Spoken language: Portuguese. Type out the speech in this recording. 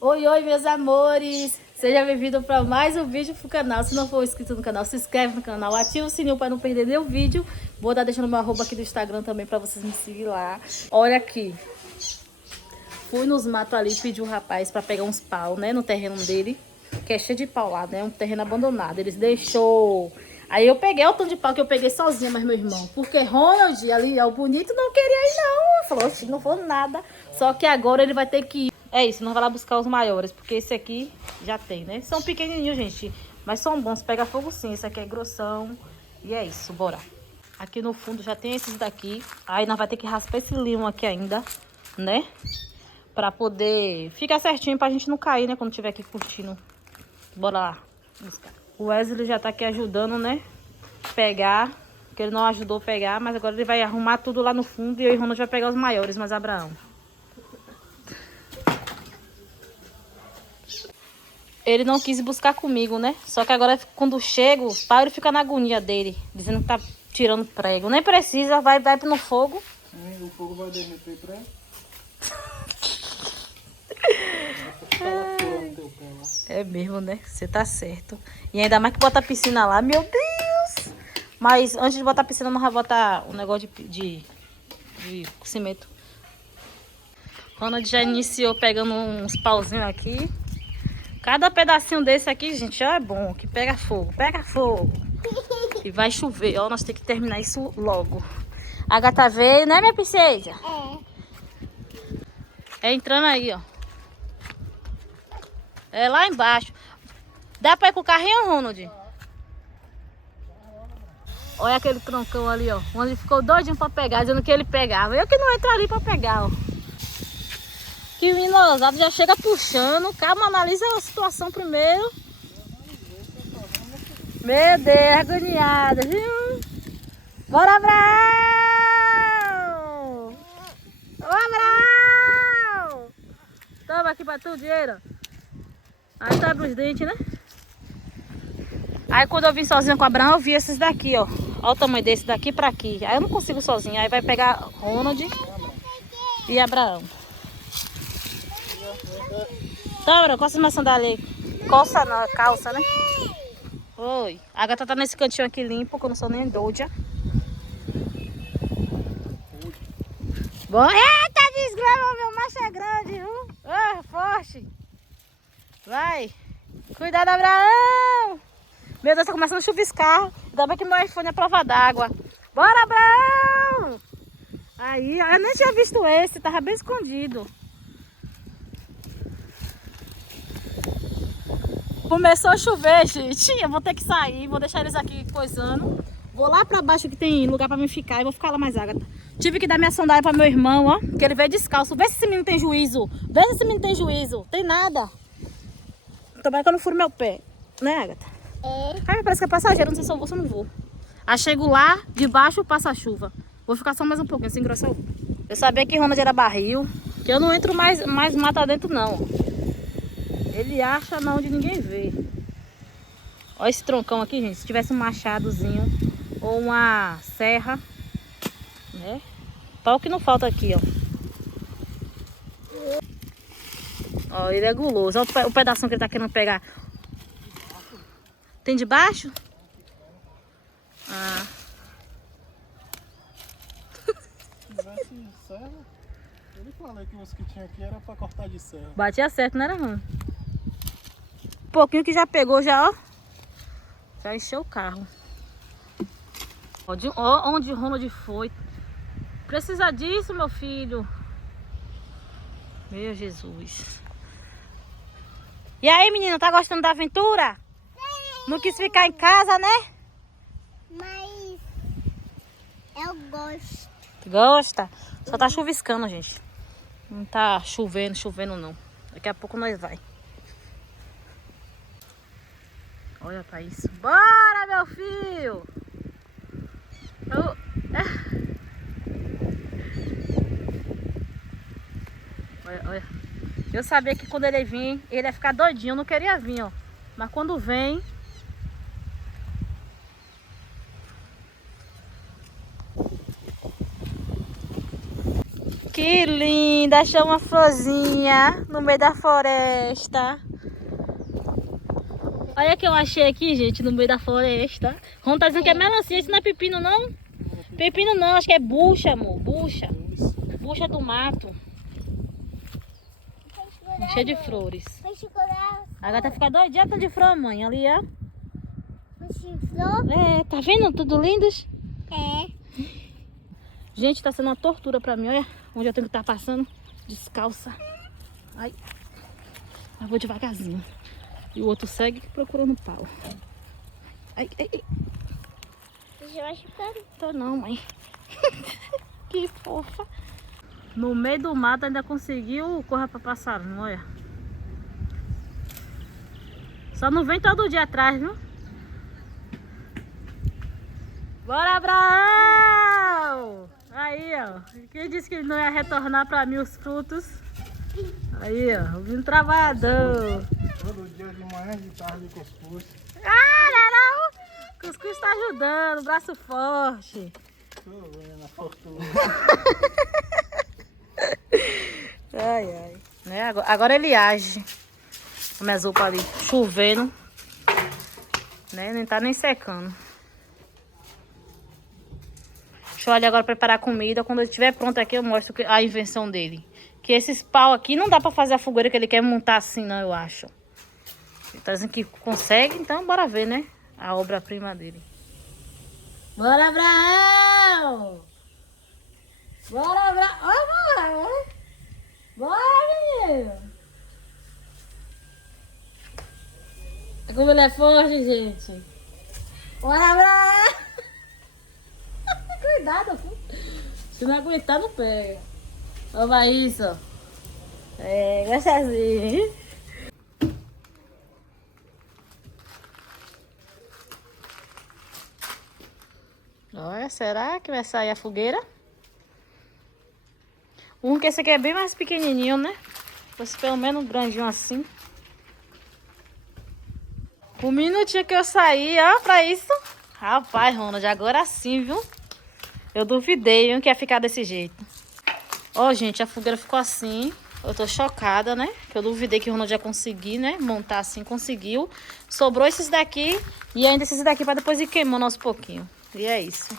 Oi, oi, meus amores! Seja bem-vindo para mais um vídeo pro canal. Se não for inscrito no canal, se inscreve no canal, ativa o sininho para não perder nenhum vídeo. Vou estar deixando meu arroba aqui do Instagram também para vocês me seguirem lá. Olha aqui. Fui nos matos ali, pedi um rapaz para pegar uns pau, né, no terreno dele, que é cheio de pau lá, né, um terreno abandonado. Eles deixou... Aí eu peguei o tanto de pau que eu peguei sozinha, mas meu irmão, porque Ronald ali, o bonito, não queria ir não. Falou assim, não vou nada. Só que agora ele vai ter que ir. É isso, nós vamos lá buscar os maiores, porque esse aqui já tem, né? São pequenininhos, gente, mas são bons, pega fogo sim. Esse aqui é grossão e é isso, bora. Aqui no fundo já tem esses daqui. Aí nós vamos ter que raspar esse limão aqui ainda, né? Pra poder ficar certinho, pra gente não cair, né? Quando tiver aqui curtindo. Bora lá buscar. O Wesley já tá aqui ajudando, né? Pegar, porque ele não ajudou a pegar, mas agora ele vai arrumar tudo lá no fundo e eu e o Ronald vai pegar os maiores, mas Abraão. Ele não quis buscar comigo, né? Só que agora, quando chego, o pai fica na agonia dele, dizendo que tá tirando prego. Nem precisa, vai no fogo. O fogo vai derreter prego? É mesmo, né? Você tá certo. E ainda mais que bota a piscina lá, meu Deus! Mas antes de botar a piscina, nós vamos botar um negócio de cimento. Ronald já iniciou pegando uns pauzinhos aqui. Cada pedacinho desse aqui, gente, ó, é bom, que pega fogo, pega fogo. E vai chover, ó, nós temos que terminar isso logo. A gata veio, né, minha princesa? É entrando aí, ó. É lá embaixo. Dá pra ir com o carrinho, Ronald? Olha aquele troncão ali, ó. Onde ficou doidinho pra pegar, dizendo que ele pegava. Eu que não entro ali pra pegar, ó. Que o minosado já chega puxando. Calma, analisa a situação primeiro. Meu Deus, agoniada, viu? Bora, Abraão! Ô, Abraão! Toma aqui pra tu, dinheiro. Aí tá os dentes, né? Aí quando eu vim sozinha com o Abraão, eu vi esses daqui, ó. Olha o tamanho desse daqui pra aqui. Aí eu não consigo sozinha. Aí vai pegar Ronald e Abraão. Tá, Abraão, coça minha sandália aí. Coça não, é calça, né? Oi. A gata tá nesse cantinho aqui limpo, que eu não sou nem doida. Bom, eita desgrama, meu macho é grande, viu? Ah, forte. Vai. Cuidado, Abraão. Meu Deus, tá começando a chuviscar. Ainda bem que meu iPhone é prova d'água. Bora, Abraão. Aí, eu nem tinha visto esse, tava bem escondido. Começou a chover, gente. Eu vou ter que sair, vou deixar eles aqui coisando. Vou lá pra baixo que tem lugar pra mim ficar e vou ficar lá mais água. Tive que dar minha sandália pra meu irmão, ó. Que ele veio descalço. Vê se esse menino tem juízo. Vê se esse menino tem juízo. Tem nada. Tomara que eu não furo meu pé. Né, Agatha? Ai, parece que é passageiro. Não sei se eu vou ou se eu não vou. Aí chego lá, debaixo passa a chuva. Vou ficar só mais um pouquinho, sem engrossar. Eu sabia que Ronald era barril. Que eu não entro mais mata dentro, não. Ele acha não onde ninguém vê. Olha esse troncão aqui, gente. Se tivesse um machadozinho ou uma serra, né? Pau que não falta aqui, ó. Ó, ele é guloso. Olha o pedacinho que ele tá querendo pegar. Tem de baixo? Ah. Se tivesse serra, eu falei que os que tinha aqui era pra cortar de serra. Batia certo, não era ruim. Um pouquinho que já pegou, já, ó. Já encheu o carro. Ó, onde o Ronald foi. Precisa disso, meu filho. Meu Jesus. E aí, menina, tá gostando da aventura? Não quis ficar em casa, né? Mas eu gosto. Gosta? Só tá chuviscando, gente. Não tá chovendo não. Daqui a pouco nós vai. Olha pra isso. Bora, meu filho! Olha, olha. Eu sabia que quando ele vir, ele ia ficar doidinho. Eu não queria vir, ó. Mas quando vem... Que lindo! linda, achou uma florzinha no meio da floresta. Olha o que eu achei aqui, gente, no meio da floresta. Ron tá dizendo que é melancia, isso não é pepino, não? Pepino não, acho que é bucha, amor, bucha. Bucha do mato. Cheio de flores. A gata fica doidinha de flor, mãe, ali, ó. É, tá vendo? Tudo lindos? É. Gente, tá sendo uma tortura pra mim, olha. Onde eu tenho que estar passando descalça. Ai. Eu vou devagarzinho. E o outro segue procurando pau. Ai, ai, ai. Deixa eu machucando. Tô não, mãe. Que fofa. No meio do mato ainda conseguiu correr pra passarinho, olha. Só não vem todo dia atrás, viu? Bora, Abraão! Aí, ó. Quem disse que não ia retornar pra mim os frutos? Aí, ó. Vindo trabalhador. Todo dia de manhã, de tarde, cuscuz. Ah, não! Cuscuz tá ajudando, braço forte. Tô vendo a fortuna. Ai, ai. Né? Agora ele age. A minha roupa ali chovendo. Né? Nem tá nem secando. Deixa eu ali agora preparar a comida. Quando eu estiver pronto aqui, eu mostro a invenção dele. Que esses pau aqui não dá pra fazer a fogueira que ele quer montar assim, não, eu acho. Ele tá dizendo que consegue, então bora ver, né? A obra-prima dele. Bora, Abraão! Bora, Abraão! Bora, bora, menino! Como ele é forte, gente! Bora, Abraão! Cuidado, filho. Se não aguentar, não pega. Toma isso. É, gostosinho. Olha, será que vai sair a fogueira? Que esse aqui é bem mais pequenininho, né? Fosse pelo menos grandinho assim. Um minutinho que eu saí, ó, pra isso. Rapaz, Ronald, agora sim, viu? Eu duvidei, viu, que ia ficar desse jeito. Ó, gente, a fogueira ficou assim. Eu tô chocada, né? Que eu duvidei que o Ronald ia conseguir, né? Montar assim, conseguiu. Sobrou esses daqui e ainda esses daqui pra depois ir queimando aos pouquinhos. E é isso.